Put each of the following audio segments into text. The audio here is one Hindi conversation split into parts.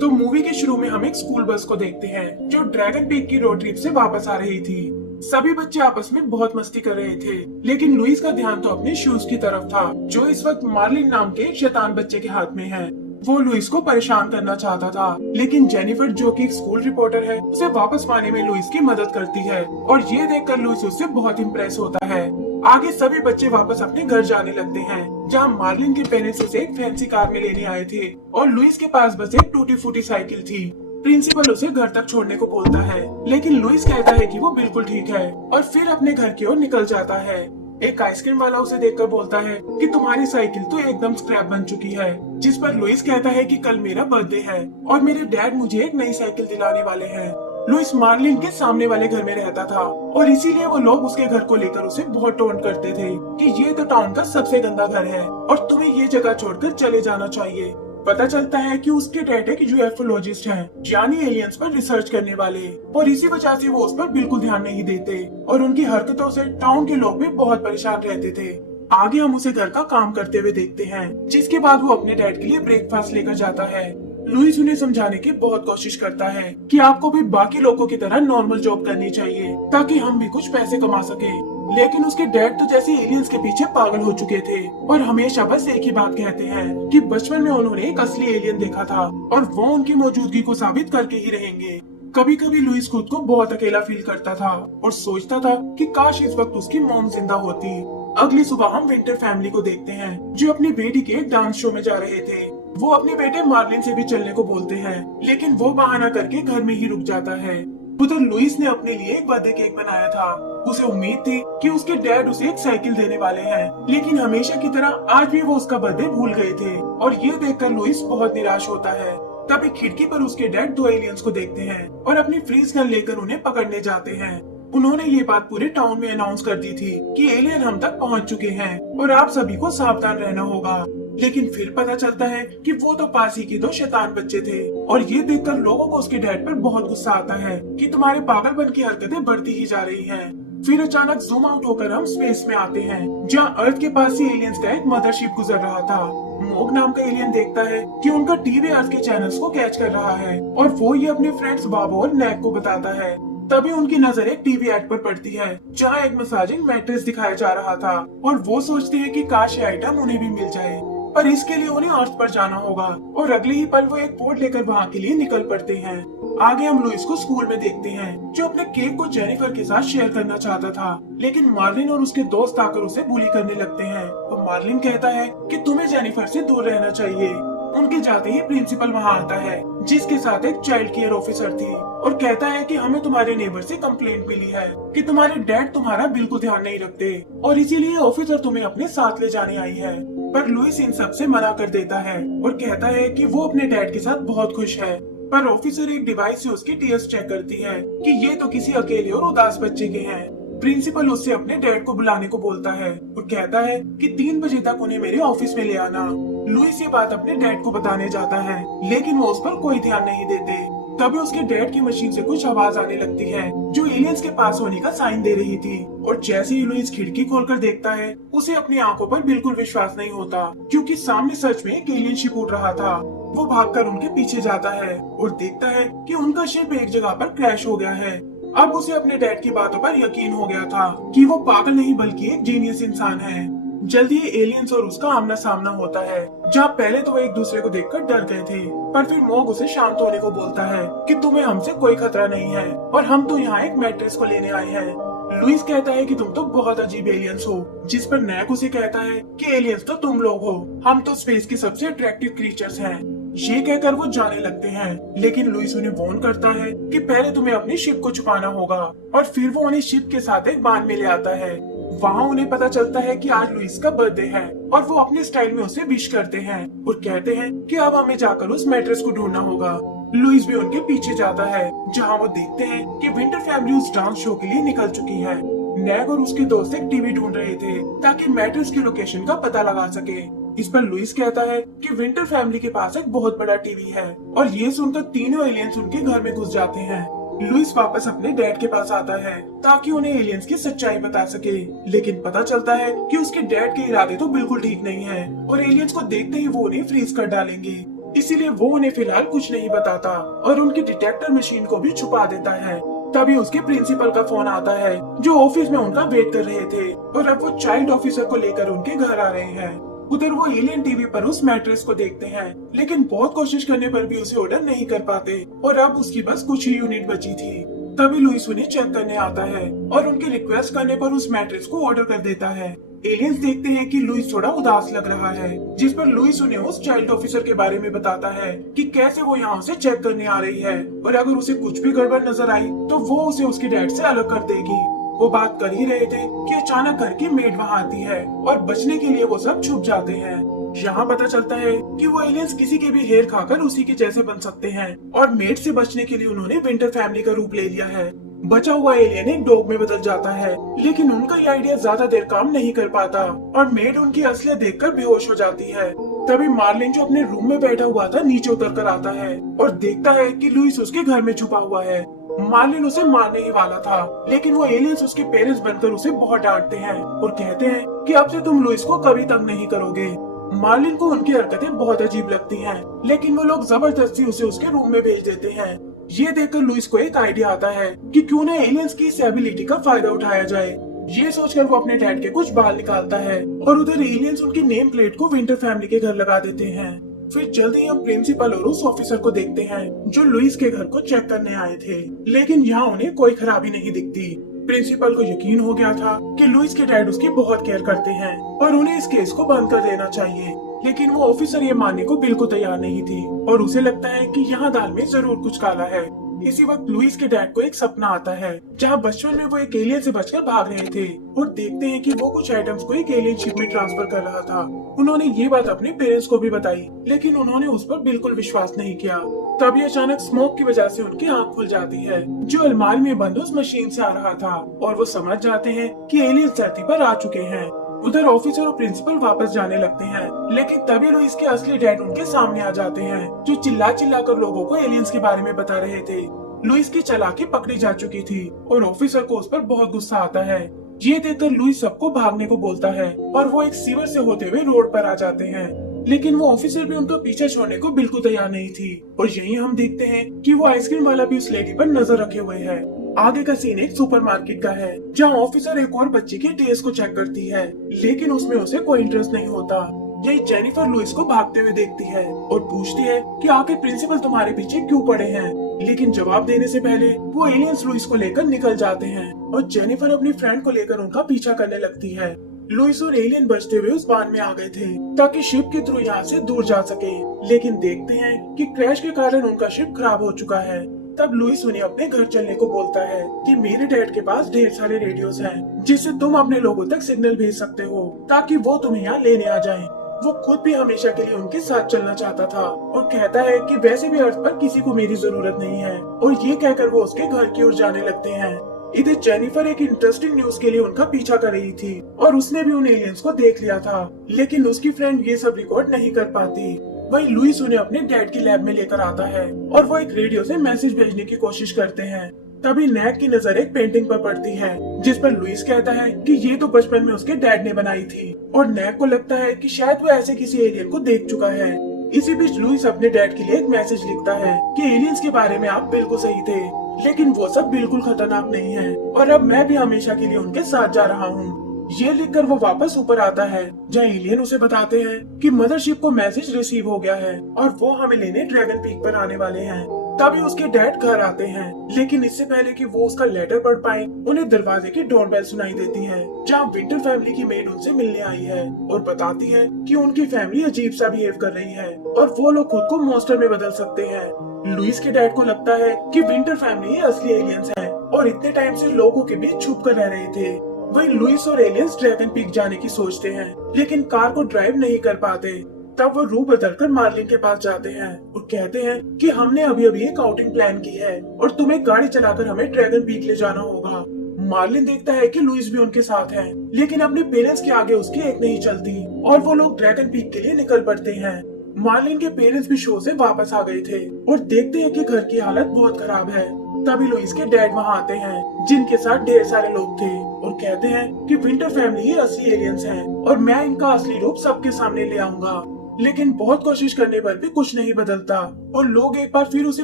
तो मूवी के शुरू में हम एक स्कूल बस को देखते हैं जो ड्रैगन पीक की रोड ट्रिप से वापस आ रही थी। सभी बच्चे आपस में बहुत मस्ती कर रहे थे, लेकिन लुइस का ध्यान तो अपने शूज की तरफ था जो इस वक्त मार्लिन नाम के एक शैतान बच्चे के हाथ में है। वो लुइस को परेशान करना चाहता था, लेकिन जेनिफर जो कि एक स्कूल रिपोर्टर है उसे वापस पाने में लुइस की मदद करती है और ये देखकर लुइस उससे बहुत इम्प्रेस होता है। आगे सभी बच्चे वापस अपने घर जाने लगते हैं, जहाँ मार्लिन के पेरेंट्स उसे एक फैंसी कार में लेने आए थे और लुइस के पास बस एक टूटी फूटी साइकिल थी। प्रिंसिपल उसे घर तक छोड़ने को बोलता है, लेकिन लुइस कहता है कि वो बिल्कुल ठीक है और फिर अपने घर की ओर निकल जाता है। एक आइसक्रीम वाला उसे देखकर बोलता है कि तुम्हारी साइकिल तो एकदम स्क्रैप बन चुकी है, जिस पर लुइस कहता है कि कल मेरा बर्थडे है और मेरे डैड मुझे एक नई साइकिल दिलाने वाले हैं। लुइस मार्लिन के सामने वाले घर में रहता था और इसीलिए वो लोग उसके घर को लेकर उसे बहुत टोंट करते थे कि ये तो टाउन का सबसे गंदा घर है और तुम्हें ये जगह छोड़कर चले जाना चाहिए। पता चलता है कि उसके डैड एक यूएफओलॉजिस्ट हैं, यानी एलियंस पर रिसर्च करने वाले, और इसी वजह से वो उस पर बिल्कुल ध्यान नहीं देते और उनकी हरकतों से टाउन के लोग भी बहुत परेशान रहते थे। आगे हम उसे घर का काम करते हुए देखते हैं, जिसके बाद वो अपने डैड के लिए ब्रेकफास्ट लेकर जाता है। लुइस उन्हें समझाने की बहुत कोशिश करता है कि आपको भी बाकी लोगों की तरह नॉर्मल जॉब करनी चाहिए ताकि हम भी कुछ पैसे कमा सके। लेकिन उसके डैड तो जैसे एलियंस के पीछे पागल हो चुके थे और हमेशा बस एक ही बात कहते हैं कि बचपन में उन्होंने एक असली एलियन देखा था और वो उनकी मौजूदगी को साबित करके ही रहेंगे। कभी कभी लुइस खुद को बहुत अकेला फील करता था और सोचता था कि काश इस वक्त उसकी मॉम जिंदा होती। अगली सुबह हम विंटर फैमिली को देखते हैं जो अपनी बेटी के एक डांस शो में जा रहे थे। वो अपने बेटे मार्लिन से भी चलने को बोलते हैं, लेकिन वो बहाना करके घर में ही रुक जाता है। उधर लुइस ने अपने लिए एक बर्थडे केक बनाया था। उसे उम्मीद थी कि उसके डैड उसे एक साइकिल देने वाले हैं, लेकिन हमेशा की तरह आज भी वो उसका बर्थडे भूल गए थे और ये देखकर लुइस बहुत निराश होता है। तभी खिड़की पर उसके डैड दो एलियंस को देखते हैं और अपनी फ्रीज गन लेकर उन्हें पकड़ने जाते हैं। उन्होंने ये बात पूरे टाउन में अनाउंस कर दी थी कि एलियन हम तक पहुंच चुके हैं और आप सभी को सावधान रहना होगा। लेकिन फिर पता चलता है कि वो तो पास ही के दो शैतान बच्चे थे और ये देखकर लोगों को उसके डैड पर बहुत गुस्सा आता है कि तुम्हारे पागलपन की हरकतें बढ़ती ही जा रही हैं। फिर अचानक जूम आउट होकर हम स्पेस में आते हैं, जहाँ अर्थ के पास ही एलियंस का एक मदरशिप गुजर रहा था। मोग नाम का एलियन देखता है कि उनका टीवी अर्थ के चैनल्स को कैच कर रहा है और वो ये अपने फ्रेंड्स बाबो और नैक को बताता है। तभी उनकी नजर एक टीवी एड पर पड़ती है, जहाँ एक मसाजिंग मैट्रेस दिखाया जा रहा था और वो सोचते हैं कि काश ये आइटम उन्हें भी मिल जाए, पर इसके लिए उन्हें अर्थ पर जाना होगा और अगले ही पल वो एक पोर्ट लेकर वहाँ के लिए निकल पड़ते हैं। आगे हम लुइस को स्कूल में देखते हैं जो अपने केक को जेनिफर के साथ शेयर करना चाहता था, लेकिन मार्लिन और उसके दोस्त आकर उसे बुली करने लगते हैं और मार्लिन कहता है कि तुम्हें जेनिफर से दूर रहना चाहिए। उनके जाते ही प्रिंसिपल वहाँ आता है, जिसके साथ एक चाइल्ड केयर ऑफिसर थी, और कहता है कि हमें तुम्हारे नेबर से कंप्लेंट मिली है कि तुम्हारे डैड तुम्हारा बिल्कुल ध्यान नहीं रखते और इसीलिए ऑफिसर तुम्हें अपने साथ ले जाने आई है। पर लुइस इन सब से मना कर देता है और कहता है कि वो अपने डैड के साथ बहुत खुश है। पर ऑफिसर एक डिवाइस से उसकी टीयर्स चेक करती है कि ये तो किसी अकेले और उदास बच्चे के हैं। प्रिंसिपल उससे अपने डैड को बुलाने को बोलता है और कहता है कि 3 बजे तक उन्हें मेरे ऑफिस में ले आना। लुइस ये बात अपने डैड को बताने जाता है, लेकिन वो उस पर कोई ध्यान नहीं देते। तभी उसके डैड की मशीन से कुछ आवाज आने लगती है जो एलियंस के पास होने का साइन दे रही थी, और जैसे ही लुइस खिड़की खोलकर देखता है उसे अपनी आंखों पर बिल्कुल विश्वास नहीं होता, क्योंकि सामने सच में एक एलियन शिप उड़ रहा था। वो भागकर उनके पीछे जाता है और देखता है कि उनका शिप एक जगह पर क्रैश हो गया है। अब उसे अपने डैड की बातों पर यकीन हो गया था कि वो पागल नहीं बल्कि एक जीनियस इंसान है। जल्दी ही एलियंस और उसका आमना सामना होता है, जहाँ पहले तो वो एक दूसरे को देखकर डर गए थे, पर फिर मोग उसे शांत होने को बोलता है कि तुम्हें हमसे कोई खतरा नहीं है और हम तो यहाँ एक मैट्रेस को लेने आए हैं। लुइस कहता है कि तुम तो बहुत अजीब एलियंस हो, जिस पर नैक उसे कहता है कि एलियंस तो तुम लोग हो, हम तो स्पेस के सबसे अट्रैक्टिव क्रीचर्स हैं। ये कहकर वो जाने लगते हैं, लेकिन लुइस उन्हें वार्न करता है कि पहले तुम्हें अपनी शिप को छुपाना होगा, और फिर वो उन्हें शिप के साथ एक बांध में ले आता है। वहाँ उन्हें पता चलता है कि आज लुइस का बर्थडे है और वो अपने स्टाइल में उसे विश करते हैं और कहते हैं कि अब हमें जाकर उस मैट्रेस को ढूंढना होगा। लुइस भी उनके पीछे जाता है, जहाँ वो देखते हैं कि विंटर फैमिली उस डांस शो के लिए निकल चुकी है। नैग और उसके दोस्त एक टीवी ढूंढ रहे थे ताकि मैट्रेस की लोकेशन का पता लगा सके। इस पर लुइस कहता है कि विंटर फैमिली के पास एक बहुत बड़ा टीवी है, और ये सुनकर तीनों एलियंस उनके घर में घुस जाते हैं। लुइस वापस अपने डैड के पास आता है ताकि उन्हें एलियंस की सच्चाई बता सके, लेकिन पता चलता है कि उसके डैड के इरादे तो बिल्कुल ठीक नहीं है और एलियंस को देखते ही वो उन्हें फ्रीज कर डालेंगे। इसीलिए वो उन्हें फिलहाल कुछ नहीं बताता और उनकी डिटेक्टर मशीन को भी छुपा देता है। तभी उसके प्रिंसिपल का फोन आता है जो ऑफिस में उनका वेट कर रहे थे और अब वो चाइल्ड ऑफिसर को लेकर उनके घर आ रहे हैं। उधर वो एलियन टीवी पर उस मैट्रेस को देखते हैं, लेकिन बहुत कोशिश करने पर भी उसे ऑर्डर नहीं कर पाते और अब उसकी बस कुछ ही यूनिट बची थी। तभी लुइस उन्हें चेक करने आता है और उनकी रिक्वेस्ट करने पर उस मैट्रेस को ऑर्डर कर देता है। एलियंस देखते हैं कि लुइस थोड़ा उदास लग रहा है, जिस पर लुइस उन्हें उस चाइल्ड ऑफिसर के बारे में बताता है कि कैसे वो यहाँ उसे चेक करने आ रही है और अगर उसे कुछ भी गड़बड़ नजर आई तो वो उसे उसके डैड से अलग कर देगी। वो बात कर ही रहे थे कि अचानक घर की मेड वहाँ आती है और बचने के लिए वो सब छुप जाते हैं। यहाँ पता चलता है कि वो एलियंस किसी के भी हेयर खाकर उसी के जैसे बन सकते हैं और मेड से बचने के लिए उन्होंने विंटर फैमिली का रूप ले लिया है। बचा हुआ एलियन एक डॉग में बदल जाता है, लेकिन उनका ये आइडिया ज्यादा देर काम नहीं कर पाता और मेड उनकी असलियत देखकर बेहोश हो जाती है। तभी मार्लिन जो अपने रूम में बैठा हुआ था नीचे उतर कर आता है और देखता है कि लुइस उसके घर में छुपा हुआ है। मार्लिन उसे मारने ही वाला था, लेकिन वो एलियंस उसके पेरेंट्स बनकर उसे बहुत डांटते हैं और कहते हैं कि अब से तुम लुइस को कभी तंग नहीं करोगे। मार्लिन को उनकी हरकतें बहुत अजीब लगती हैं, लेकिन वो लोग जबरदस्ती उसे उसके रूम में भेज देते हैं। ये देखकर लुइस को एक आइडिया आता है कि क्यों न एलियंस की इस एबिलिटी का फायदा उठाया जाए। ये सोचकर वो अपने डैड के कुछ बाल निकालता है और उधर एलियंस उनकी नेम प्लेट को विंटर फैमिली के घर लगा देते हैं। फिर जल्दी हम प्रिंसिपल और उस ऑफिसर को देखते हैं जो लुइस के घर को चेक करने आए थे, लेकिन यहाँ उन्हें कोई खराबी नहीं दिखती। प्रिंसिपल को यकीन हो गया था कि लुइस के डैड उसकी बहुत केयर करते हैं और उन्हें इस केस को बंद कर देना चाहिए, लेकिन वो ऑफिसर ये मानने को बिल्कुल तैयार नहीं थी और उसे लगता है कि यहाँ दाल में जरूर कुछ काला है। इसी वक्त लुइस के डैड को एक सपना आता है जहाँ बचपन में वो एक एलियन से बचकर भाग रहे थे और देखते हैं कि वो कुछ आइटम्स को एक एलियन शिप में ट्रांसफर कर रहा था। उन्होंने ये बात अपने पेरेंट्स को भी बताई, लेकिन उन्होंने उस पर बिल्कुल विश्वास नहीं किया। तभी अचानक स्मोक की वजह से उनकी आंख खुल जाती है जो अलमारी में बंद उस मशीन से आ रहा था और वो समझ जाते हैं कि एलियंस धरती पर आ चुके हैं। उधर ऑफिसर और प्रिंसिपल वापस जाने लगते हैं, लेकिन तभी लुइस के असली डैड उनके सामने आ जाते हैं जो चिल्ला चिल्ला कर लोगों को एलियंस के बारे में बता रहे थे। लुइस की चालाकी पकड़ी जा चुकी थी और ऑफिसर को उस पर बहुत गुस्सा आता है। ये देखकर लुइस सबको भागने को बोलता है और वो एक सीवर से होते हुए रोड पर आ जाते हैं, लेकिन वो ऑफिसर भी उनका पीछा छोड़ने को बिल्कुल तैयार नहीं थी और यहीं हम देखते हैं कि वो आइसक्रीम वाला भी उस लेडी पर नजर रखे हुए है। आगे का सीन एक सुपरमार्केट का है जहाँ ऑफिसर एक और बच्ची के ड्रेस को चेक करती है, लेकिन उसमें उसे कोई इंटरेस्ट नहीं होता। यही जेनिफर लुइस को भागते हुए देखती है और पूछती है कि आखिर प्रिंसिपल तुम्हारे पीछे क्यों पड़े हैं, लेकिन जवाब देने से पहले वो एलियंस लुइस को लेकर निकल जाते हैं और जेनिफर अपनी फ्रेंड को लेकर उनका पीछा करने लगती है। लुइस और एलियन बचते हुए उस बांध में आ गए थे ताकि शिप के थ्रू यहाँ से दूर जा सके, लेकिन देखते हैं कि क्रैश के कारण उनका शिप खराब हो चुका है। तब लुइस उन्हें अपने घर चलने को बोलता है कि मेरे डैड के पास ढेर सारे रेडियोस हैं जिससे तुम अपने लोगों तक सिग्नल भेज सकते हो ताकि वो तुम्हें यहाँ लेने आ जाएं। वो खुद भी हमेशा के लिए उनके साथ चलना चाहता था और कहता है कि वैसे भी अर्थ पर किसी को मेरी जरूरत नहीं है, और ये कहकर वो उसके घर की ओर जाने लगते हैं। इधर जेनिफर एक इंटरेस्टिंग न्यूज के लिए उनका पीछा कर रही थी और उसने भी उन एलियंस को देख लिया था, लेकिन उसकी फ्रेंड ये सब रिकॉर्ड नहीं कर पाती। वही लुइस उन्हें अपने डैड की लैब में लेकर आता है और वो एक रेडियो से मैसेज भेजने की कोशिश करते हैं। तभी नैक की नजर एक पेंटिंग पर पड़ती है जिस पर लुइस कहता है कि ये तो बचपन में उसके डैड ने बनाई थी, और नैक को लगता है कि शायद वो ऐसे किसी एलियन को देख चुका है। इसी बीच लुइस अपने डैड के लिए एक मैसेज लिखता है कि एलियंस के बारे में आप बिल्कुल सही थे, लेकिन वो सब बिल्कुल खतरनाक नहीं है और अब मैं भी हमेशा के लिए उनके साथ जा रहा हूँ। ये लिखकर वो वापस ऊपर आता है जहाँ एलियन उसे बताते हैं कि मदरशिप को मैसेज रिसीव हो गया है और वो हमें लेने ड्रैगन पीक पर आने वाले हैं। तभी उसके डैड घर आते हैं, लेकिन इससे पहले कि वो उसका लेटर पढ़ पाए उन्हें दरवाजे की डोरबेल सुनाई देती है जहाँ विंटर फैमिली की मेड उनसे मिलने आई है और बताती है कि उनकी फैमिली अजीब सा बिहेव कर रही है और वो लोग खुद को मॉन्स्टर में बदल सकते हैं। लुइस के डैड को लगता है कि विंटर फैमिली ही असली एलियंस है और इतने टाइम से लोगों के बीच छुप कर रह रहे थे। वही लुइस और एलियंस ड्रैगन पीक जाने की सोचते हैं, लेकिन कार को ड्राइव नहीं कर पाते। तब वो रूह बदलकर मार्लिन के पास जाते हैं और कहते हैं कि हमने अभी अभी एक आउटिंग प्लान की है और तुम्हें गाड़ी चलाकर हमें ड्रैगन पीक ले जाना होगा। मार्लिन देखता है कि लुइस भी उनके साथ है, लेकिन अपने पेरेंट्स के आगे उसकी एक नहीं चलती और वो लोग ड्रैगन पीक के लिए निकल पड़ते हैं। मार्लिन के पेरेंट्स भी शो से वापस आ गए थे और देखते हैं कि घर की हालत बहुत खराब है। तभी लुइस के डैड वहाँ आते हैं जिनके साथ ढेर सारे लोग थे और कहते हैं कि विंटर फैमिली ही असली एलियंस हैं और मैं इनका असली रूप सबके सामने ले आऊंगा। लेकिन बहुत कोशिश करने पर भी कुछ नहीं बदलता और लोग एक बार फिर उसे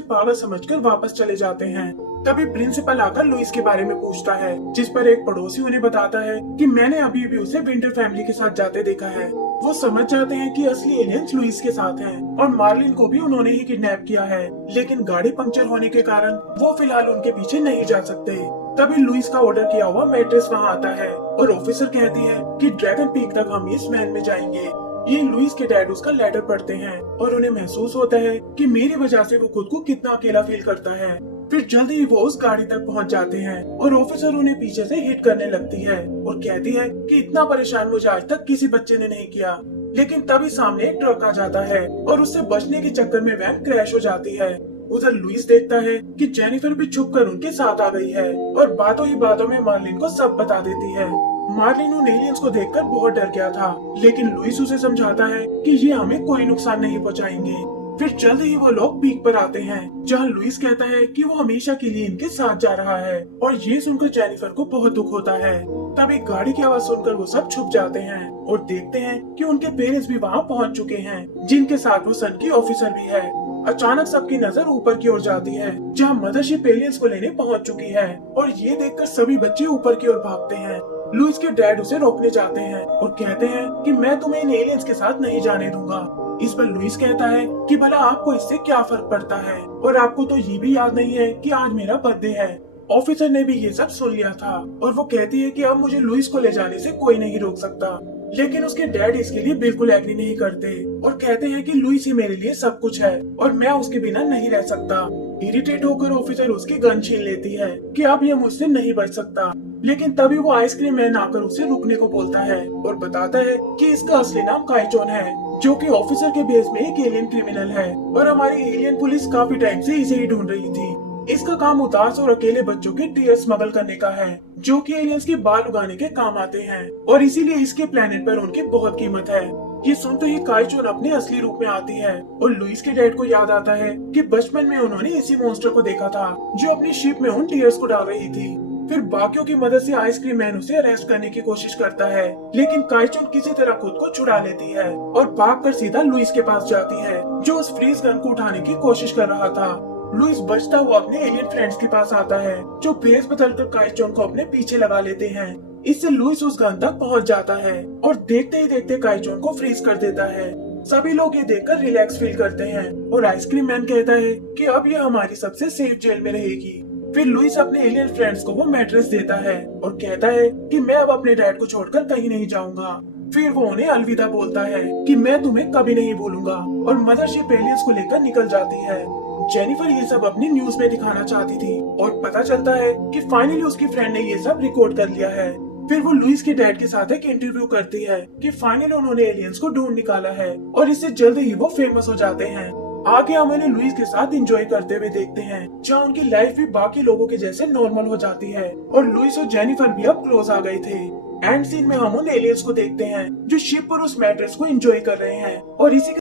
पागल समझकर वापस चले जाते हैं। तभी प्रिंसिपल आकर लुइस के बारे में पूछता है, जिस पर एक पड़ोसी उन्हें बताता है कि मैंने अभी भी उसे विंटर फैमिली के साथ जाते देखा है। वो समझ जाते हैं कि असली एलियंस लुइस के साथ हैं और मार्लिन को भी उन्होंने ही किडनैप किया है, लेकिन गाड़ी पंक्चर होने के कारण वो फिलहाल उनके पीछे नहीं जा सकते। तभी लुइस का ऑर्डर किया हुआ मैट्रेस वहाँ आता है और ऑफिसर कहती है कि ड्रैगन पीक तक हम इस वैन में जाएंगे। ये लुइस के डैड उसका लेटर पढ़ते हैं और उन्हें महसूस होता है कि मेरी वजह से वो खुद को कितना अकेला फील करता है। फिर जल्दी ही वो उस गाड़ी तक पहुंच जाते हैं और ऑफिसर उन्हें पीछे से हिट करने लगती है और कहती है कि इतना परेशान मुझे आज तक किसी बच्चे ने नहीं किया। लेकिन तभी सामने एक ट्रक आ जाता है और उससे बचने के चक्कर में वैन क्रैश हो जाती है। उधर लुइस देखता है कि जेनिफर भी छुपकर उनके साथ आ गई है और बातों ही बातों में मार्लिन को सब बता देती है। मार्लिन उन एलियंस को देखकर बहुत डर गया था, लेकिन लुइस उसे समझाता है कि ये हमें कोई नुकसान नहीं पहुंचाएंगे। फिर जल्द ही वो लोग पीक पर आते हैं, जहां लुइस कहता है कि वो हमेशा के लिए इनके साथ जा रहा है और ये सुनकर जेनिफर को बहुत दुख होता है। तभी गाड़ी की आवाज सुनकर वो सब छुप जाते हैं और देखते हैं कि उनके पेरेंट्स भी वहाँ पहुँच चुके हैं, जिनके साथ वो सन की ऑफिसर भी है। अचानक सबकी नजर ऊपर की ओर जाती है, जहाँ मदरशिप एलियंस को लेने पहुँच चुकी है और ये देखकर सभी बच्चे ऊपर की ओर भागते हैं। लुइस के डैड उसे रोकने जाते हैं और कहते हैं कि मैं तुम्हें इन एलियंस के साथ नहीं जाने दूंगा। इस पर लुइस कहता है कि भला आपको इससे क्या फर्क पड़ता है और आपको तो ये भी याद नहीं है कि आज मेरा बर्थडे है। ऑफिसर ने भी ये सब सुन लिया था और वो कहती है कि अब मुझे लुइस को ले जाने से कोई नहीं रोक सकता, लेकिन उसके डैड इसके लिए बिल्कुल एग्री नहीं करते और कहते हैं कि लुइस ही मेरे लिए सब कुछ है और मैं उसके बिना नहीं रह सकता। इरिटेट होकर ऑफिसर उसकी गन छीन लेती है कि अब ये मुझसे नहीं बच सकता, लेकिन तभी वो आइसक्रीम मैन आकर उसे रुकने को बोलता है और बताता है कि इसका असली नाम काइचोन है, जो कि ऑफिसर के बेस में एक एलियन क्रिमिनल है और हमारी एलियन पुलिस काफी टाइम से इसे ही ढूंढ रही थी। इसका काम उदास और अकेले बच्चों के टीयर स्मगल करने का है, जो कि एलियंस के बाल उगाने के काम आते हैं और इसीलिए इसके प्लेनेट पर उनकी बहुत कीमत है। ये सुनते ही काइचोन अपने असली रूप में आती है और लुइस के डैड को याद आता है कि बचपन में उन्होंने इसी मॉन्स्टर को देखा था जो अपनी शिप में उन टीयर्स को डाल रही थी। फिर बाकियों की मदद से आइसक्रीम मैन उसे अरेस्ट करने की कोशिश करता है, लेकिन काइचोन किसी तरह खुद को छुड़ा लेती है और भागकर सीधा लुइस के पास जाती है, जो उस फ्रीज गन को उठाने की कोशिश कर रहा था। लुइस बचता हुआ अपने एलियन फ्रेंड्स के पास आता है, जो भेस बदलकर काइचोन को अपने पीछे लगा लेते हैं। इससे लुइस उस गन तक पहुंच जाता है और देखते ही देखते काइचोन को फ्रीज कर देता है। सभी लोग ये देखकर रिलैक्स फील करते हैं और आइसक्रीम मैन कहता है कि अब ये हमारी सबसे सेफ जेल में रहेगी। फिर लुइस अपने एलियन फ्रेंड्स को वो मैट्रेस देता है और कहता है कि मैं अब अपने डैड को छोड़कर कहीं नहीं जाऊंगा। फिर वो उन्हें अलविदा बोलता है कि मैं तुम्हें कभी नहीं भूलूंगा और मदरशिप एलियंस को लेकर निकल जाती है। जेनिफर ये सब अपनी न्यूज में दिखाना चाहती थी और पता चलता है कि फाइनली उसकी फ्रेंड ने ये सब रिकॉर्ड कर लिया है। फिर वो लुइस के डैड के साथ एक इंटरव्यू करती है कि फाइनली उन्होंने एलियंस को ढूंढ निकाला है और इससे जल्द ही वो फेमस हो जाते हैं। आगे हम उन्हें लुइस के साथ एंजॉय करते हुए देखते हैं, जहाँ उनकी लाइफ भी बाकी लोगों के जैसे नॉर्मल हो जाती है और लुइस और जेनिफर भी अब क्लोज आ गए थे। एंड सीन में हम उन एलियंस को देखते हैं जो शिप पर उस मैट्रेस को एंजॉय कर रहे हैं और इसी